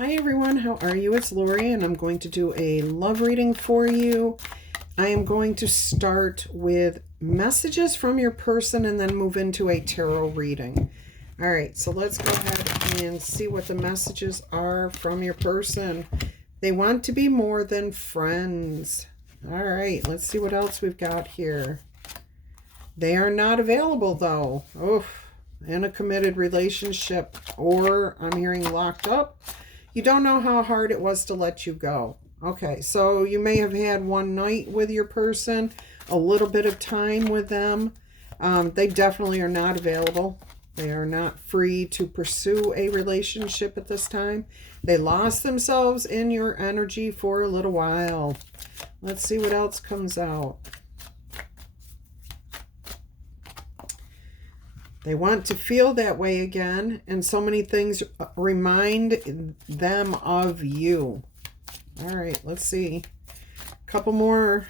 Hi everyone, how are you? It's Laurie and I'm going to do a love reading for you. I am going to start with messages from your person and then move into a tarot reading. All right, so let's go ahead and see what the messages are from your person. They want to be more than friends. All right, let's see what else we've got here. They are not available though. Oof, in a committed relationship, or I'm hearing locked up. You don't know how hard it was to let you go. Okay, so you may have had one night with your person, a little bit of time with them. They definitely are not available. They are not free to pursue a relationship at this time. They lost themselves in your energy for a little while. Let's see what else comes out. They want to feel that way again, and so many things remind them of you. All right, let's see. A couple more.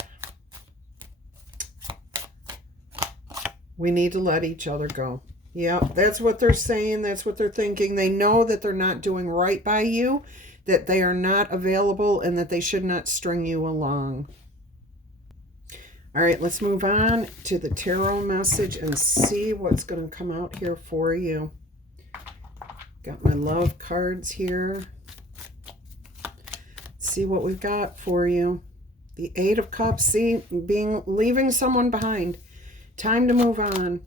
We need to let each other go. Yep, that's what they're saying. That's what they're thinking. They know that they're not doing right by you, that they are not available, and that they should not string you along. All right, let's move on to the tarot message and see what's going to come out here for you. Got my love cards here. Let's see what we've got for you. The Eight of Cups, see, leaving someone behind. Time to move on.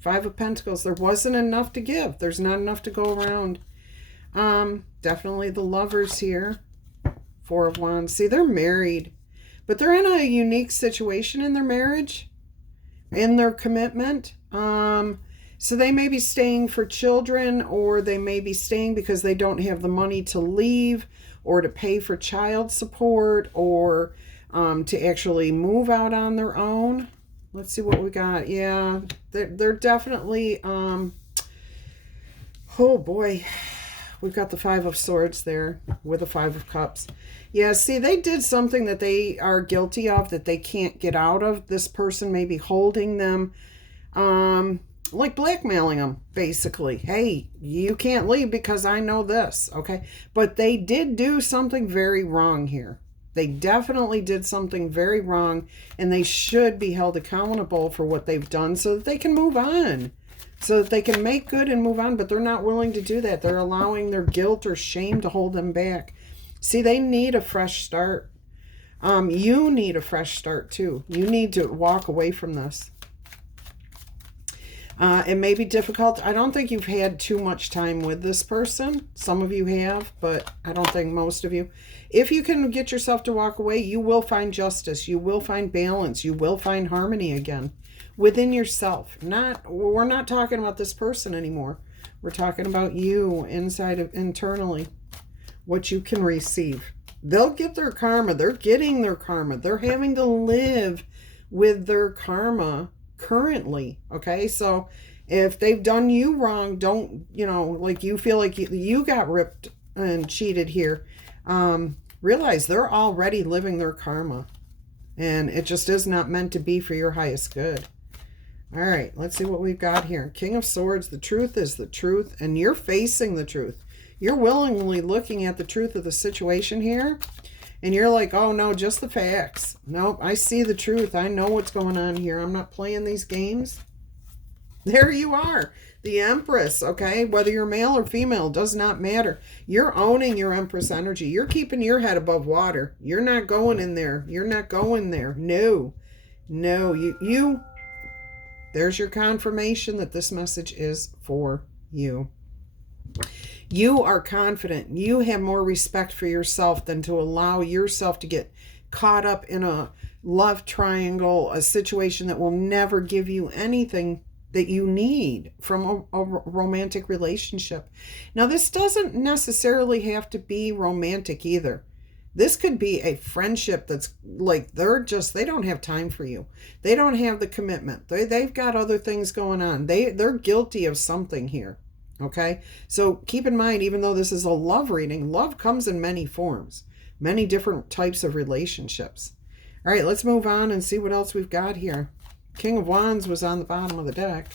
Five of Pentacles, there wasn't enough to give. There's not enough to go around. Definitely the Lovers here. Four of Wands, see, they're married. But they're in a unique situation in their marriage, in their commitment. So they may be staying for children, or they may be staying because they don't have the money to leave or to pay for child support, or to actually move out on their own. Let's see what we got. Yeah, they're definitely, oh boy, we've got the Five of Swords there with the Five of Cups. Yeah, see, they did something that they are guilty of that they can't get out of. This person may be holding them, like blackmailing them, basically. Hey, you can't leave because I know this, okay? But they did do something very wrong here. They definitely did something very wrong, and they should be held accountable for what they've done so that they can move on, so that they can make good and move on, but they're not willing to do that. They're allowing their guilt or shame to hold them back. See, they need a fresh start. You need a fresh start too. You need to walk away from this. It may be difficult. I don't think you've had too much time with this person. Some of you have, but I don't think most of you. If you can get yourself to walk away, you will find justice. You will find balance. You will find harmony again within yourself. We're not talking about this person anymore. We're talking about you internally. What you can receive. They'll get their karma. They're getting their karma. They're having to live with their karma currently. Okay, so if they've done you wrong, don't, like you feel like you got ripped and cheated here, realize they're already living their karma, and it just is not meant to be for your highest good. All right, let's see what we've got here. King of Swords, the truth is the truth, and you're facing the truth. You're willingly looking at the truth of the situation here, and you're like, oh no, just the facts. Nope, I see the truth. I know what's going on here. I'm not playing these games. There you are, the Empress, okay? Whether you're male or female, does not matter. You're owning your Empress energy. You're keeping your head above water. You're not going in there. You're not going there. No, you there's your confirmation that this message is for you. You are confident. You have more respect for yourself than to allow yourself to get caught up in a love triangle, a situation that will never give you anything that you need from a romantic relationship. Now, this doesn't necessarily have to be romantic either. This could be a friendship that's like they don't have time for you. They don't have the commitment. They've got other things going on. They're guilty of something here. Okay, so keep in mind, even though this is a love reading, love comes in many forms, many different types of relationships. All right, let's move on and see what else we've got here. King of Wands was on the bottom of the deck.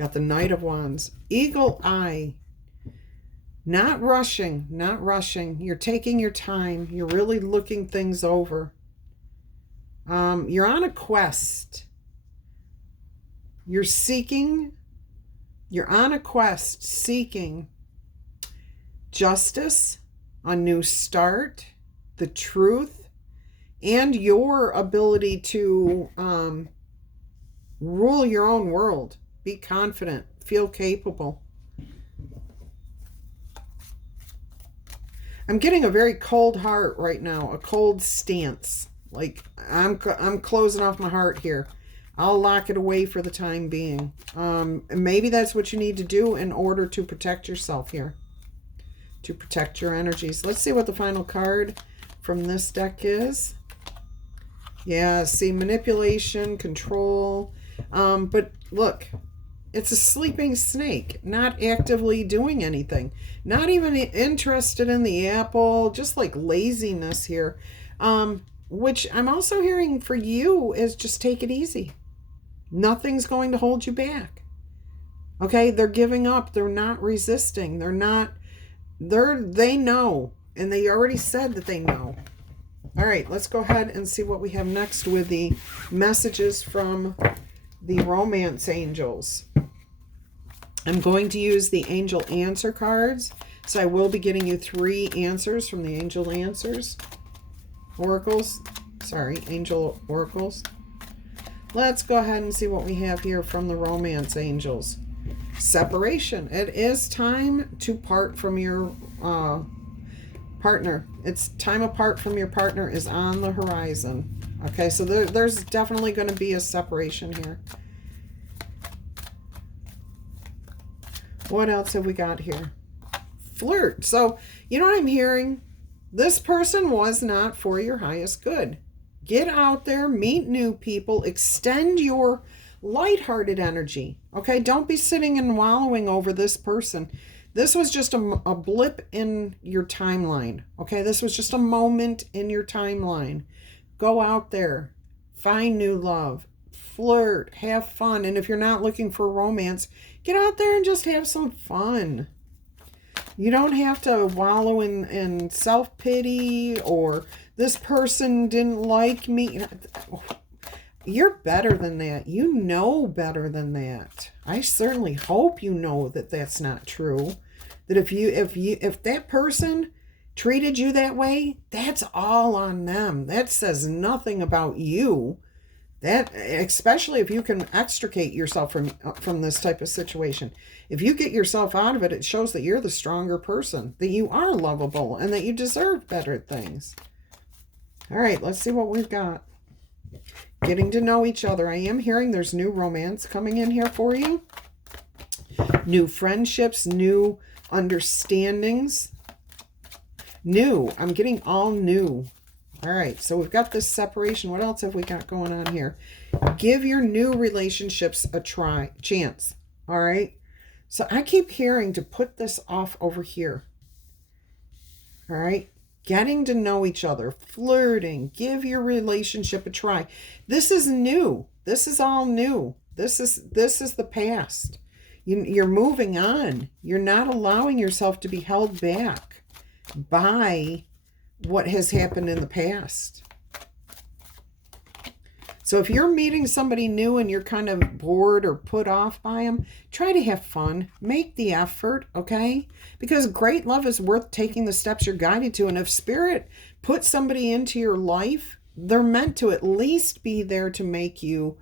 Got the Knight of Wands. Eagle eye. Not rushing, not rushing. You're taking your time. You're really looking things over. You're on a quest. You're on a quest seeking justice, a new start, the truth, and your ability to rule your own world. Be confident. Feel capable. I'm getting a very cold heart right now, a cold stance. Like I'm closing off my heart here. I'll lock it away for the time being. Maybe that's what you need to do in order to protect yourself here, to protect your energies. Let's see what the final card from this deck is. Yeah, see, manipulation, control. But look, it's a sleeping snake, not actively doing anything, not even interested in the apple, just like laziness here. Which I'm also hearing for you is just take it easy. Nothing's going to hold you back. Okay, they're giving up. They're not resisting. They know, and they already said that they know. All right, let's go ahead and see what we have next with the messages from the romance angels. I'm going to use the angel answer cards. So I will be getting you 3 answers from the angel answers. Angel oracles. Let's go ahead and see what we have here from the romance angels. Separation. It is time to part from your partner. It's time apart from your partner is on the horizon. Okay, so there's definitely going to be a separation here. What else have we got here? Flirt. So, you know what I'm hearing? This person was not for your highest good. Get out there, meet new people, extend your lighthearted energy. Okay, don't be sitting and wallowing over this person. This was just a blip in your timeline. Okay, this was just a moment in your timeline. Go out there, find new love, flirt, have fun. And if you're not looking for romance, get out there and just have some fun. You don't have to wallow in self-pity or this person didn't like me. You're better than that. You know better than that. I certainly hope you know that that's not true. That if that person treated you that way, that's all on them. That says nothing about you. That, especially if you can extricate yourself from this type of situation. If you get yourself out of it, it shows that you're the stronger person, that you are lovable, and that you deserve better things. All right, let's see what we've got. Getting to know each other. I am hearing there's new romance coming in here for you. New friendships, new understandings. New. I'm getting all new. All right, so we've got this separation. What else have we got going on here? Give your new relationships a chance. All right. So I keep hearing to put this off over here. All right. Getting to know each other, flirting, give your relationship a try. This is new. This is all new. This is the past. You're moving on. You're not allowing yourself to be held back by what has happened in the past. So if you're meeting somebody new and you're kind of bored or put off by them, try to have fun. Make the effort, okay? Because great love is worth taking the steps you're guided to. And if Spirit puts somebody into your life, they're meant to at least be there to make you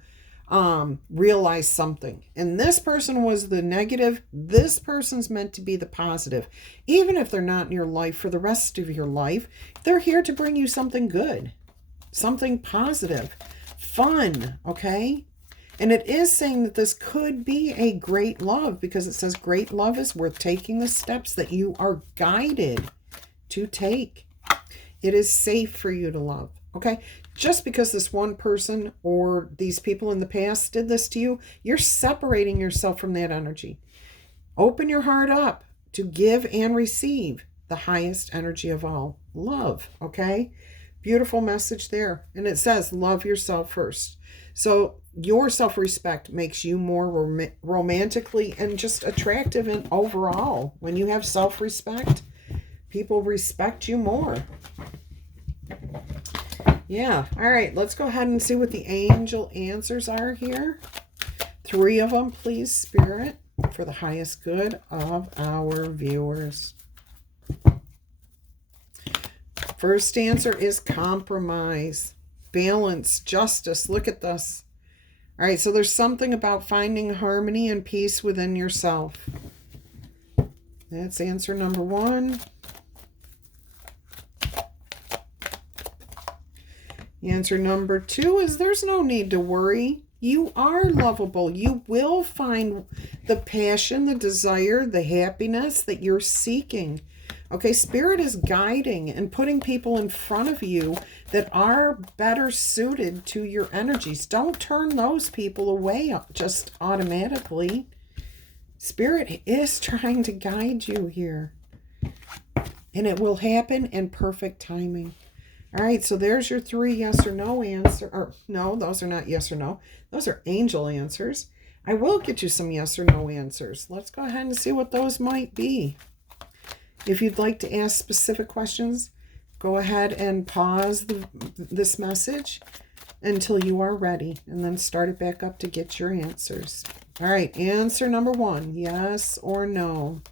realize something. And this person was the negative. This person's meant to be the positive. Even if they're not in your life for the rest of your life, they're here to bring you something good, something positive, fun, okay? And it is saying that this could be a great love, because it says great love is worth taking the steps that you are guided to take. It is safe for you to love, okay? Just because this one person or these people in the past did this to you, you're separating yourself from that energy. Open your heart up to give and receive the highest energy of all, love, okay? Beautiful message there. And it says, love yourself first. So your self-respect makes you more romantically and just attractive and overall. When you have self-respect, people respect you more. Yeah. All right. Let's go ahead and see what the angel answers are here. 3 of them, please, Spirit, for the highest good of our viewers. First answer is compromise, balance, justice. Look at this. All right. So there's something about finding harmony and peace within yourself. That's answer number 1. Answer number 2 is there's no need to worry. You are lovable. You will find the passion, the desire, the happiness that you're seeking. Okay, Spirit is guiding and putting people in front of you that are better suited to your energies. Don't turn those people away just automatically. Spirit is trying to guide you here. And it will happen in perfect timing. All right, so there's your 3 yes or no answer. Or no, those are not yes or no. Those are angel answers. I will get you some yes or no answers. Let's go ahead and see what those might be. If you'd like to ask specific questions, go ahead and pause this message until you are ready, and then start it back up to get your answers. All right, answer number 1, yes or no.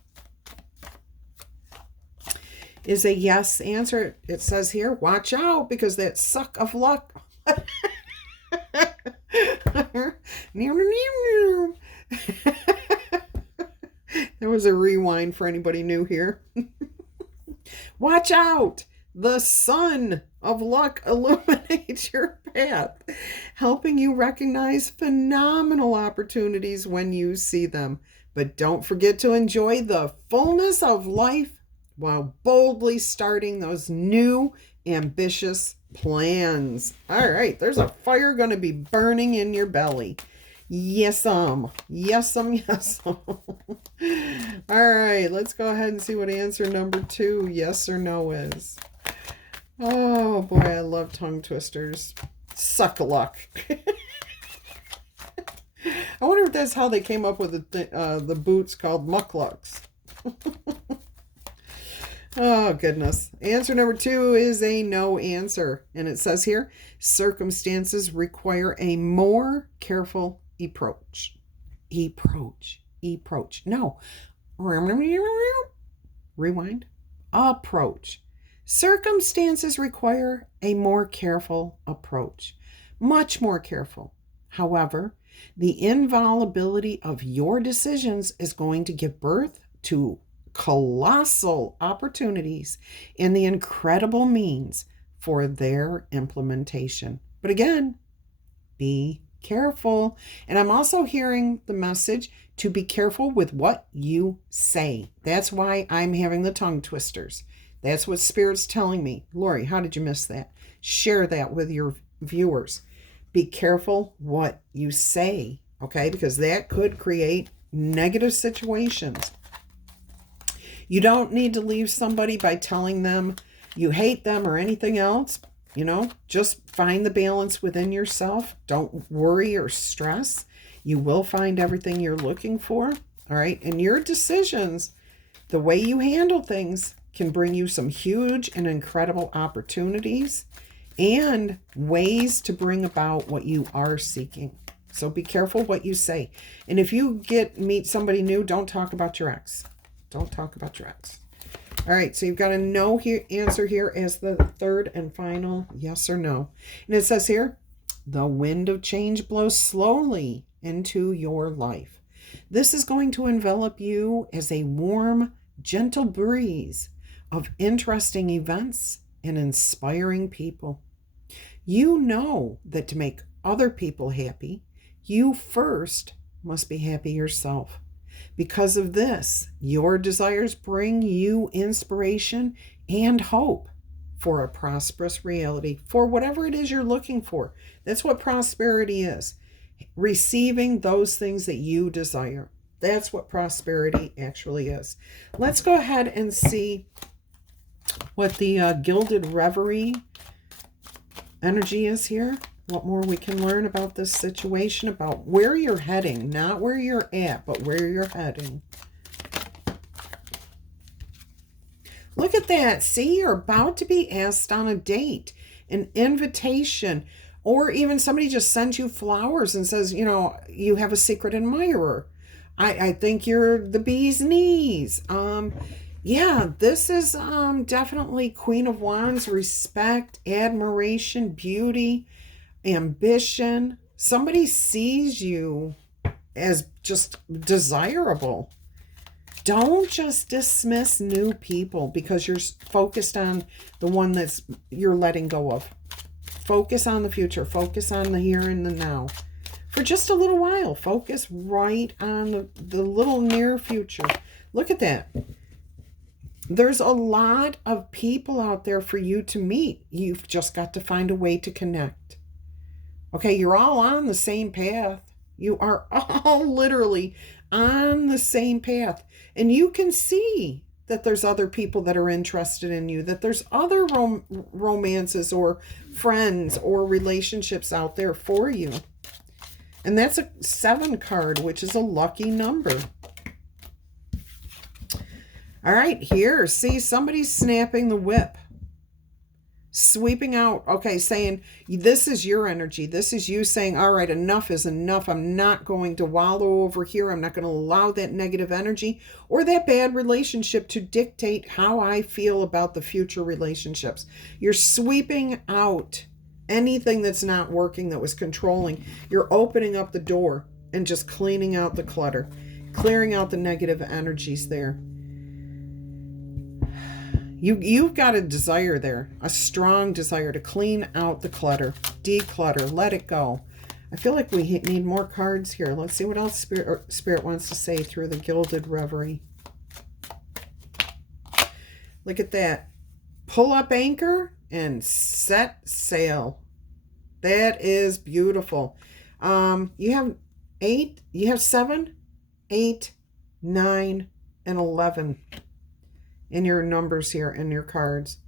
Is a yes answer. It says here, watch out because that suck of luck. There was a rewind for anybody new here. Watch out. The sun of luck illuminates your path, helping you recognize phenomenal opportunities when you see them. But don't forget to enjoy the fullness of life while boldly starting those new ambitious plans. All right, there's a fire going to be burning in your belly. Yes, yes, yes. All right, let's go ahead and see what answer number 2, yes or no, is. Oh boy, I love tongue twisters. Suck a luck. I wonder if that's how they came up with the boots called mucklucks. Oh, goodness. Answer number 2 is a no answer. And it says here, circumstances require a more careful approach. No. Rewind. Approach. Circumstances require a more careful approach. Much more careful. However, the inviolability of your decisions is going to give birth to colossal opportunities and the incredible means for their implementation. But again, be careful. And I'm also hearing the message to be careful with what you say. That's why I'm having the tongue twisters. That's what Spirit's telling me. Laurie, how did you miss that? Share that with your viewers. Be careful what you say, okay? Because that could create negative situations. You don't need to leave somebody by telling them you hate them or anything else. You know, just find the balance within yourself. Don't worry or stress. You will find everything you're looking for. All right. And your decisions, the way you handle things, can bring you some huge and incredible opportunities and ways to bring about what you are seeking. So be careful what you say. And if you meet somebody new, don't talk about your ex. Don't talk about your ex. All right, so you've got a no answer here as the 3rd and final yes or no. And it says here, the wind of change blows slowly into your life. This is going to envelop you as a warm, gentle breeze of interesting events and inspiring people. You know that to make other people happy, you first must be happy yourself. Because of this, your desires bring you inspiration and hope for a prosperous reality, for whatever it is you're looking for. That's what prosperity is. Receiving those things that you desire. That's what prosperity actually is. Let's go ahead and see what the Gilded Reverie energy is here. what more we can learn about this situation, about where you're heading, not where you're at, but where you're heading. Look at that. See, you're about to be asked on a date, an invitation, or even somebody just sends you flowers and says, you know, you have a secret admirer. I think you're the bee's knees. Yeah, this is definitely Queen of Wands, respect, admiration, beauty, ambition. Somebody sees you as just desirable. Don't just dismiss new people because you're focused on the one that's you're letting go of. Focus on the future. Focus on the here and the now. For just a little while, focus right on the little near future. Look at that. There's a lot of people out there for you to meet. You've just got to find a way to connect. Okay, you're all on the same path. You are all literally on the same path. And you can see that there's other people that are interested in you, that there's other romances or friends or relationships out there for you. And that's a 7 card, which is a lucky number. All right, here, see, somebody's snapping the whip. Sweeping out, okay, saying, this is your energy. This is you saying, all right, enough is enough. I'm not going to wallow over here. I'm not going to allow that negative energy or that bad relationship to dictate how I feel about the future relationships. You're sweeping out anything that's not working, that was controlling. You're opening up the door and just cleaning out the clutter, clearing out the negative energies there. You've got a desire there, a strong desire to clean out the clutter, declutter, let it go. I feel like we need more cards here. Let's see what else Spirit wants to say through the Gilded Reverie. Look at that. Pull up anchor and set sail. That is beautiful. You have 8, you have 7, 8, 9, and 11 in your numbers here, in your cards.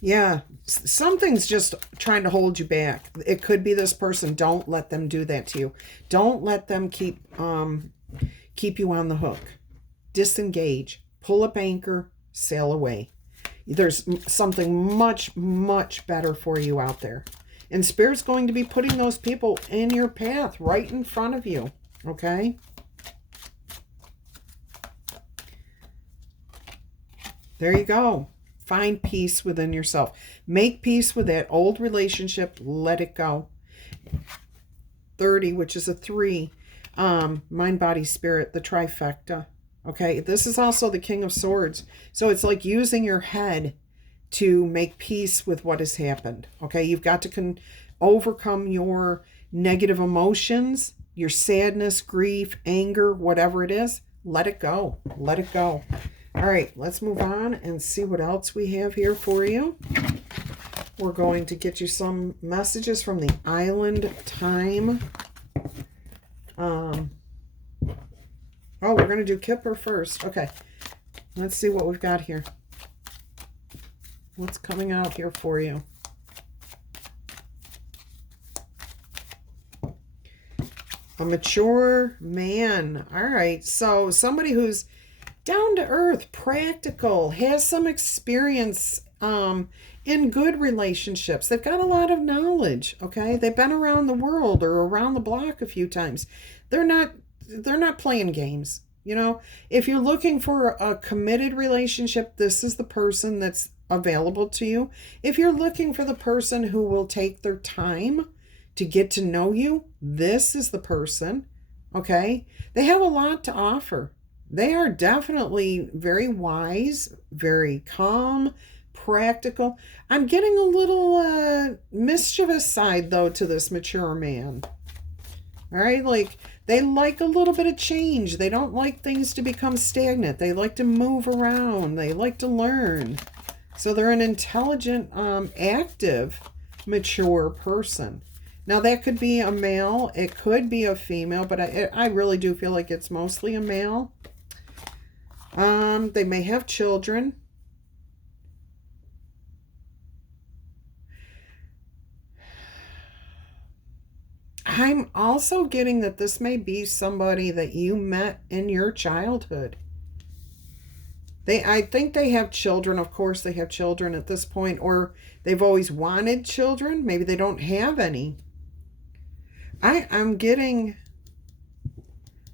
Yeah, something's just trying to hold you back. It could be this person. Don't let them do that to you. Don't let them keep you on the hook. Disengage. Pull up anchor. Sail away. There's something much, much better for you out there. And Spirit's going to be putting those people in your path, right in front of you. Okay? There you go. Find peace within yourself. Make peace with that old relationship. Let it go. 30, which is a 3. Mind, body, spirit, the trifecta. Okay, this is also the King of Swords. So it's like using your head to make peace with what has happened. Okay, you've got to overcome your negative emotions, your sadness, grief, anger, whatever it is. Let it go. Let it go. All right, let's move on and see what else we have here for you. We're going to get you some messages from the Island Time. Oh, we're going to do Kipper first. Okay, let's see what we've got here. What's coming out here for you? A mature man. All right, so somebody who's down to earth, practical, has some experience in good relationships. They've got a lot of knowledge, okay? They've been around the world or around the block a few times. They're not playing games, you know? If you're looking for a committed relationship, this is the person that's available to you. If you're looking for the person who will take their time to get to know you, this is the person, okay? They have a lot to offer. They are definitely very wise, very calm, practical. I'm getting a little mischievous side, though, to this mature man. All right, like they like a little bit of change. They don't like things to become stagnant. They like to move around. They like to learn. So they're an intelligent, active, mature person. Now, that could be a male. It could be a female, but I really do feel like it's mostly a male. They may have children. I'm also getting that this may be somebody that you met in your childhood. I think they have children. Of course, they have children at this point, or they've always wanted children. Maybe they don't have any. I'm getting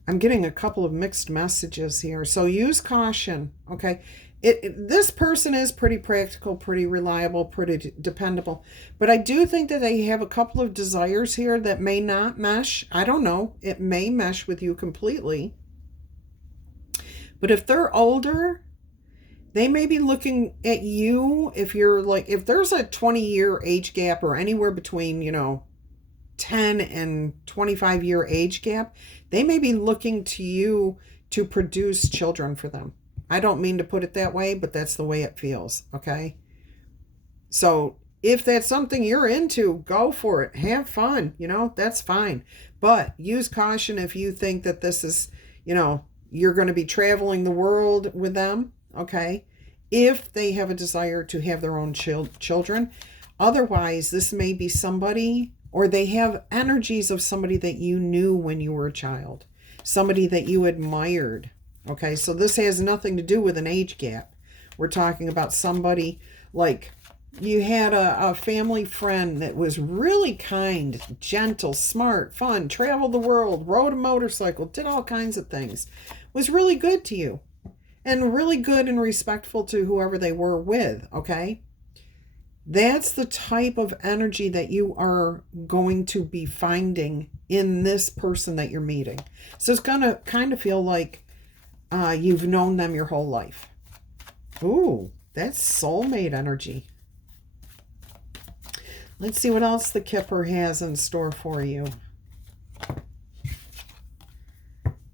a couple of mixed messages here. So use caution, okay? This person is pretty practical, pretty reliable, pretty dependable. But I do think that they have a couple of desires here that may not mesh. I don't know. It may mesh with you completely. But if they're older, they may be looking at you. If there's a 20-year age gap or anywhere between, 10 and 25-year age gap, they may be looking to you to produce children for them. I don't mean to put it that way, but that's the way it feels, okay? So if that's something you're into, go for it. Have fun, that's fine. But use caution if you think that this is, you're going to be traveling the world with them, okay? If they have a desire to have their own children. Otherwise, this may be somebody, or they have energies of somebody that you knew when you were a child, somebody that you admired. Okay, so this has nothing to do with an age gap. We're talking about somebody like you had a family friend that was really kind, gentle, smart, fun, traveled the world, rode a motorcycle, did all kinds of things, was really good to you, and really good and respectful to whoever they were with, okay? That's the type of energy that you are going to be finding in this person that you're meeting. So it's going to kind of feel like you've known them your whole life. Ooh, that's soulmate energy. Let's see what else the Kipper has in store for you.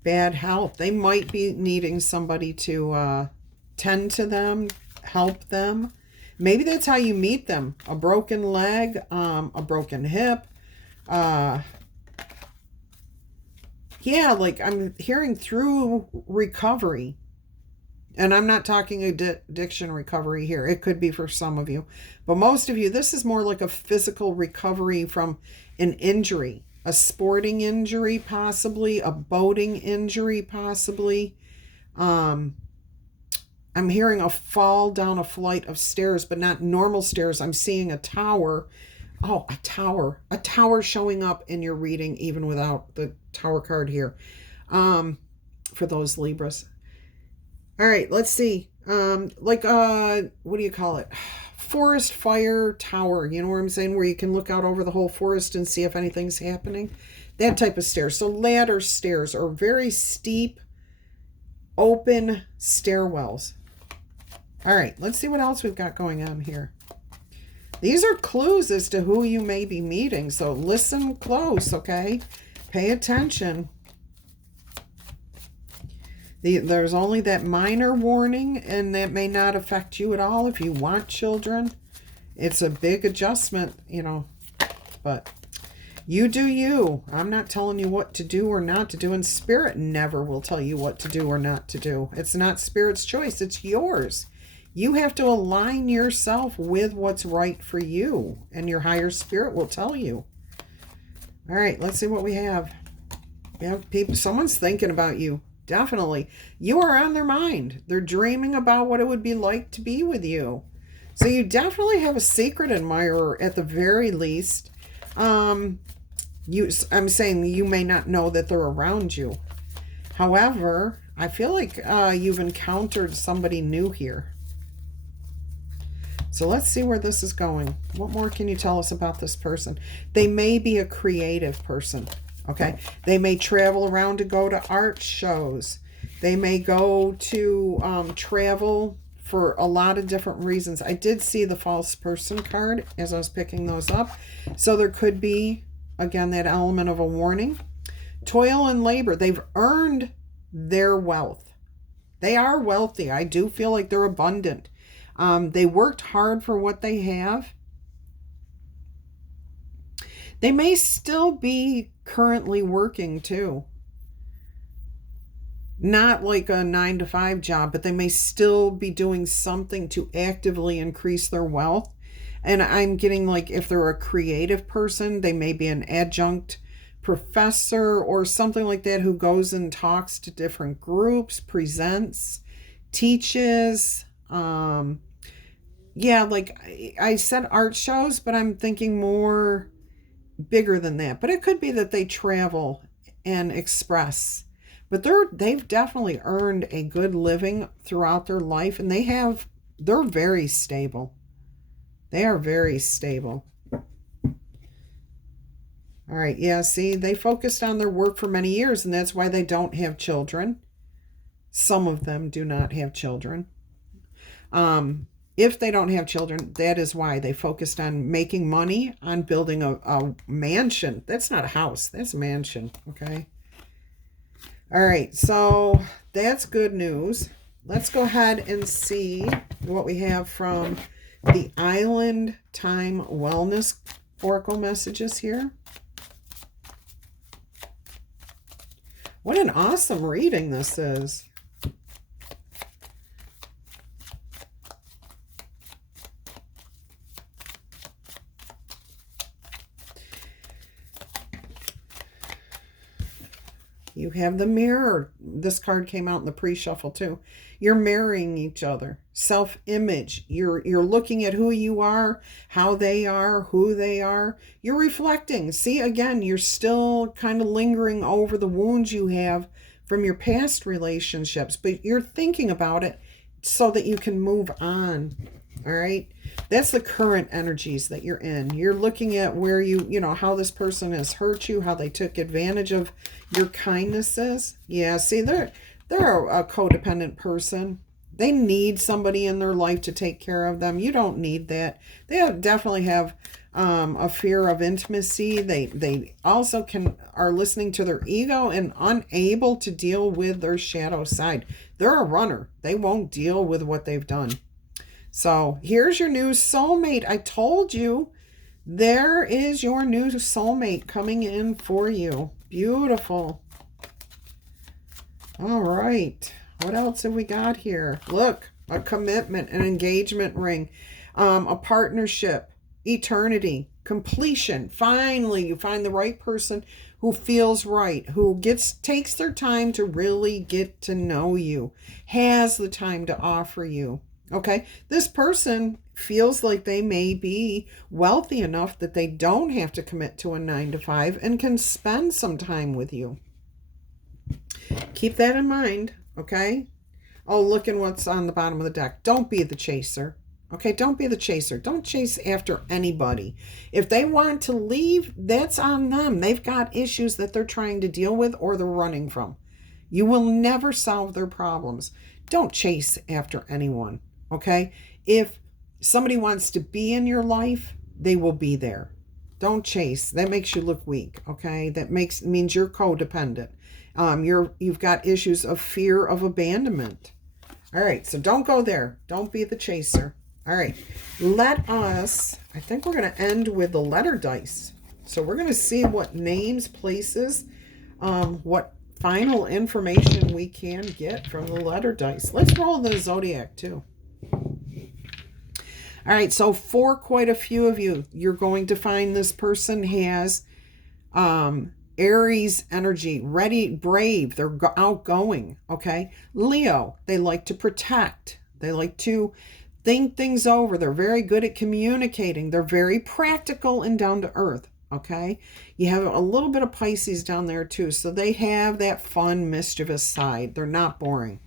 Bad health. They might be needing somebody to tend to them, help them. Maybe that's how you meet them. A broken leg, a broken hip. Yeah, like I'm hearing through recovery. And I'm not talking addiction recovery here. It could be for some of you. But most of you, this is more like a physical recovery from an injury. A sporting injury, possibly. A boating injury, possibly. I'm hearing a fall down a flight of stairs, but not normal stairs. I'm seeing a tower. Oh, a tower. A tower showing up in your reading, even without the tower card here. For those Libras. All right, let's see. What do you call it? Forest fire tower. You know what I'm saying? Where you can look out over the whole forest and see if anything's happening. That type of stairs. So ladder stairs or very steep, open stairwells. All right, let's see what else we've got going on here. These are clues as to who you may be meeting, so listen close, okay? Pay attention. There's only that minor warning, and that may not affect you at all if you want children. It's a big adjustment, but you do you. I'm not telling you what to do or not to do, and Spirit never will tell you what to do or not to do. It's not Spirit's choice. It's yours. You have to align yourself with what's right for you, and your higher spirit will tell you. All right, let's see what we have. Yeah, people, someone's thinking about you. Definitely. You are on their mind. They're dreaming about what it would be like to be with you. So you definitely have a secret admirer at the very least. I'm saying you may not know that they're around you. However, I feel like you've encountered somebody new here. So let's see where this is going. What more can you tell us about this person? They may be a creative person, okay? They may travel around to go to art shows. They may go to travel for a lot of different reasons. I did see the false person card as I was picking those up. So there could be, again, that element of a warning. Toil and labor. They've earned their wealth. They are wealthy. I do feel like they're abundant. They worked hard for what they have. They may still be currently working too. Not like a 9-to-5 job, but they may still be doing something to actively increase their wealth. And I'm getting like if they're a creative person, they may be an adjunct professor or something like that who goes and talks to different groups, presents, teaches. Yeah, like I said art shows, but I'm thinking more bigger than that. But it could be that they travel and express. But they've definitely earned a good living throughout their life, and they're very stable. They are very stable. All right, yeah, see, they focused on their work for many years, and that's why they don't have children. Some of them do not have children. If they don't have children, that is why they focused on making money, on building a mansion. That's not a house, that's a mansion, okay? All right, so that's good news. Let's go ahead and see what we have from the Island Time Wellness Oracle messages here. What an awesome reading this is. You have the Mirror. This card came out in the pre-shuffle too. You're marrying each other. Self-image. You're looking at who you are, how they are, who they are. You're reflecting. See, again, you're still kind of lingering over the wounds you have from your past relationships, but you're thinking about it so that you can move on. All right? That's the current energies that you're in. You're looking at where you know, how this person has hurt you, how they took advantage of your kindnesses. Yeah, see, they're a codependent person. They need somebody in their life to take care of them. You don't need that. They definitely have a fear of intimacy. They also are listening to their ego and unable to deal with their shadow side. They're a runner. They won't deal with what they've done. So here's your new soulmate. I told you, there is your new soulmate coming in for you. Beautiful. All right. What else have we got here? Look, a commitment, an engagement ring, a partnership, eternity, completion. Finally, you find the right person who feels right, who takes their time to really get to know you, has the time to offer you. Okay, this person feels like they may be wealthy enough that they don't have to commit to a 9-to-5 and can spend some time with you. Keep that in mind, okay? Oh, look at what's on the bottom of the deck. Don't be the chaser, okay? Don't be the chaser. Don't chase after anybody. If they want to leave, that's on them. They've got issues that they're trying to deal with or they're running from. You will never solve their problems. Don't chase after anyone. Okay, if somebody wants to be in your life, they will be there. Don't chase. That makes you look weak. Okay, that means you're codependent. You've got issues of fear of abandonment. All right, so don't go there. Don't be the chaser. All right, I think we're going to end with the letter dice. So we're going to see what names, places, what final information we can get from the letter dice. Let's roll the zodiac too. All right, so for quite a few of you, you're going to find this person has Aries energy, ready, brave. They're outgoing, okay? Leo, they like to protect. They like to think things over. They're very good at communicating. They're very practical and down to earth, okay? You have a little bit of Pisces down there too, so they have that fun, mischievous side. They're not boring.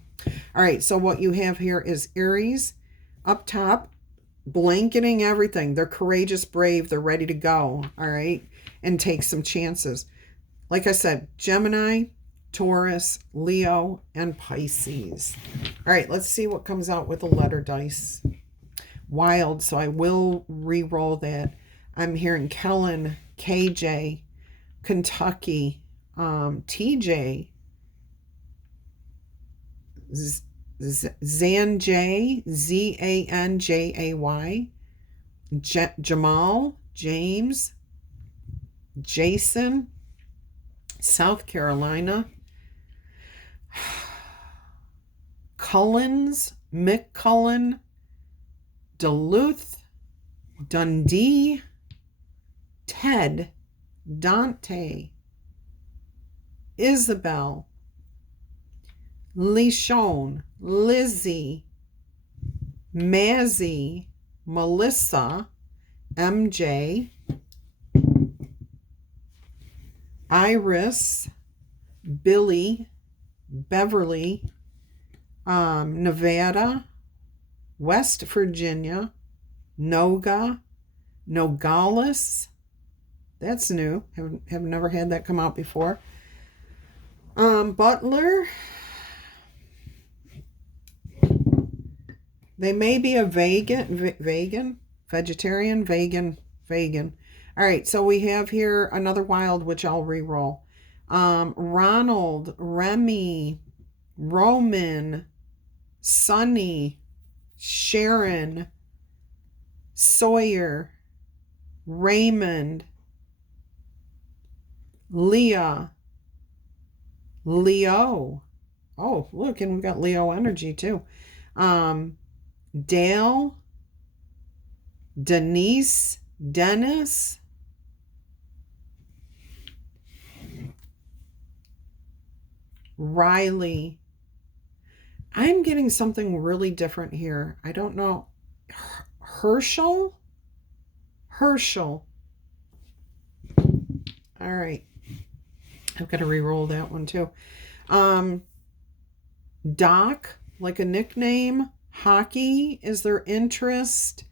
All right, so what you have here is Aries up top, blanketing everything. They're courageous, brave. They're ready to go, all right, and take some chances. Like I said, Gemini, Taurus, Leo, and Pisces. All right, let's see what comes out with the letter dice. Wild, so I will re-roll that. I'm hearing Kellen, KJ, Kentucky, TJ, Zanjay, Zanjay, Jamal, James, Jason, South Carolina, Cullens, McCullen, Duluth, Dundee, Ted, Dante, Isabel, Lishon, Lizzie, Mazzy, Melissa, MJ, Iris, Billy, Beverly, Nevada, West Virginia, Noga, Nogales. That's new. Have never had that come out before. Butler. They may be a vegetarian. All right, so we have here another wild, which I'll re-roll. Ronald, Remy, Roman, Sonny, Sharon, Sawyer, Raymond, Leah, Leo. Oh, look, and we've got Leo energy too. Dale, Denise, Dennis, Riley. I'm getting something really different here. I don't know. Herschel. All right. I've got to re-roll that one too. Doc, like a nickname. Hockey is their interest.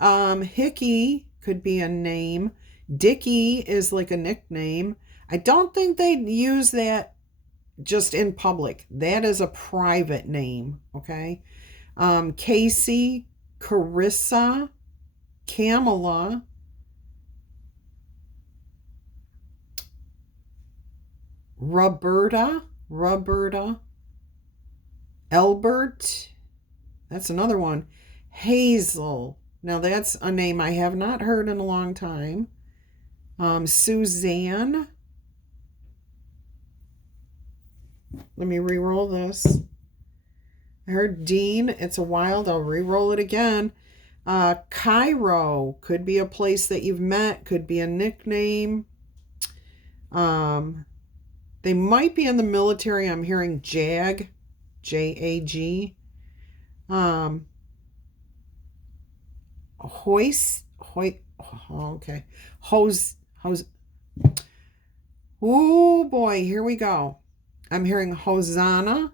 Hickey could be a name. Dickie is like a nickname. I don't think they'd use that just in public. That is a private name, okay? Casey, Carissa, Camilla, Roberta, Albert, that's another one. Hazel, now that's a name I have not heard in a long time. Suzanne. Let me re-roll this. I heard Dean, it's a wild, I'll re-roll it again. Cairo, could be a place that you've met, could be a nickname. They might be in the military. I'm hearing JAG, J-A-G. Okay. Oh boy, here we go. I'm hearing Hosanna,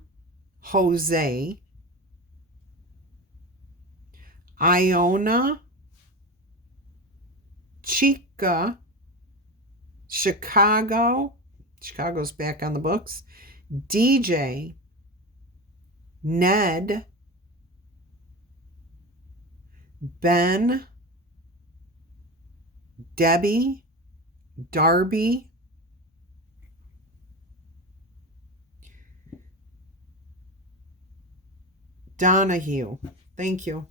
Jose, Iona, Chica, Chicago. Chicago's back on the books. DJ, Ned, Ben, Debbie, Darby, Donahue. Thank you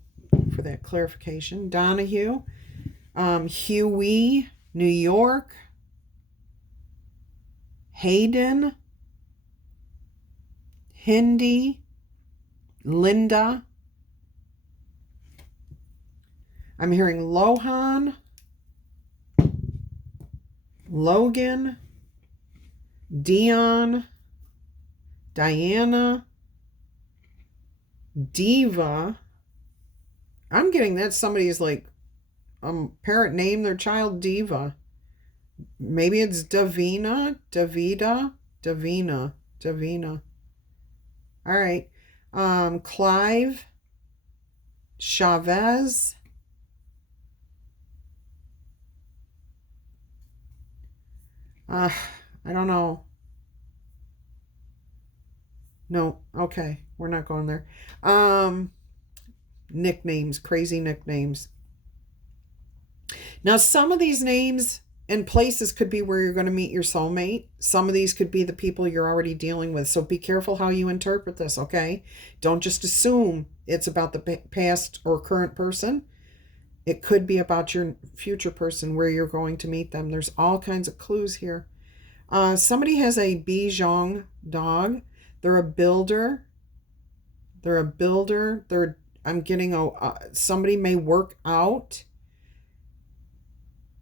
for that clarification. Donahue, Huey, New York, Hayden, Hindi, Linda. I'm hearing Lohan, Logan, Dion, Diana, Diva. I'm getting that somebody's like parent named their child Diva. Maybe it's Davina. All right. Clive, Chavez, I don't know. No, okay, we're not going there. Nicknames, crazy nicknames. Now, some of these names and places could be where you're going to meet your soulmate. Some of these could be the people you're already dealing with. So be careful how you interpret this, okay? Don't just assume it's about the past or current person. It could be about your future person, where you're going to meet them. There's all kinds of clues here. Somebody has a Bichon dog. They're a builder. I'm getting somebody may work out.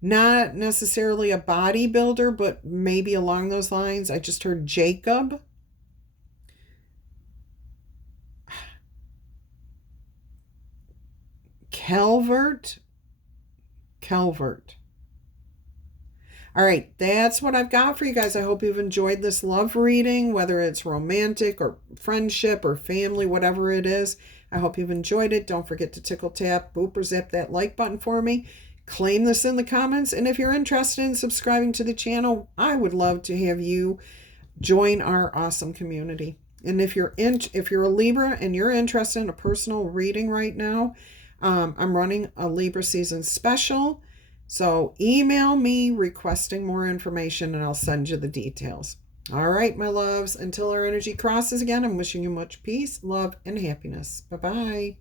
Not necessarily a bodybuilder, but maybe along those lines. I just heard Jacob. Calvert. All right, that's what I've got for you guys. I hope you've enjoyed this love reading, whether it's romantic or friendship or family, whatever it is. I hope you've enjoyed it. Don't forget to tickle, tap, boop, or zap that like button for me. Claim this in the comments. And if you're interested in subscribing to the channel, I would love to have you join our awesome community. And if you're a Libra and you're interested in a personal reading right now, I'm running a Libra season special. So email me requesting more information and I'll send you the details. All right, my loves, until our energy crosses again, I'm wishing you much peace, love, and happiness. Bye-bye.